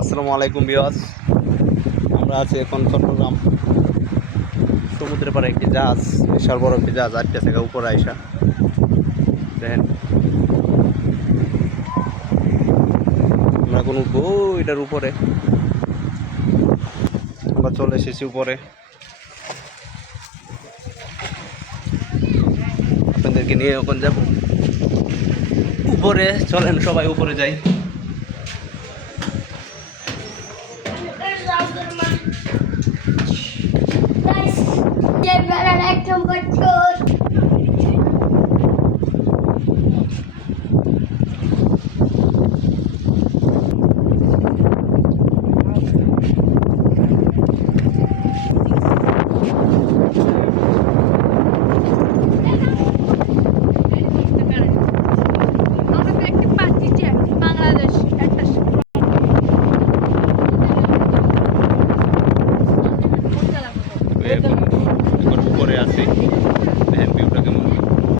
আসসালামু আলাইকুম ভিউয়ার্স। আমরা আছি এখন চট্টগ্রাম সমুদ্রের পাড়ে একটি জাহাজ, বিশাল বড় একটি জাহাজ আটকে থেকে উপরে আইসা দেখেন। আমরা এখন উঠবো এটার উপরে, আমরা চলে এসেছি উপরে। আপনাদেরকে নিয়ে ওখানে যাব উপরে, চলেন সবাই উপরে যাই। এখন উপরে আছি।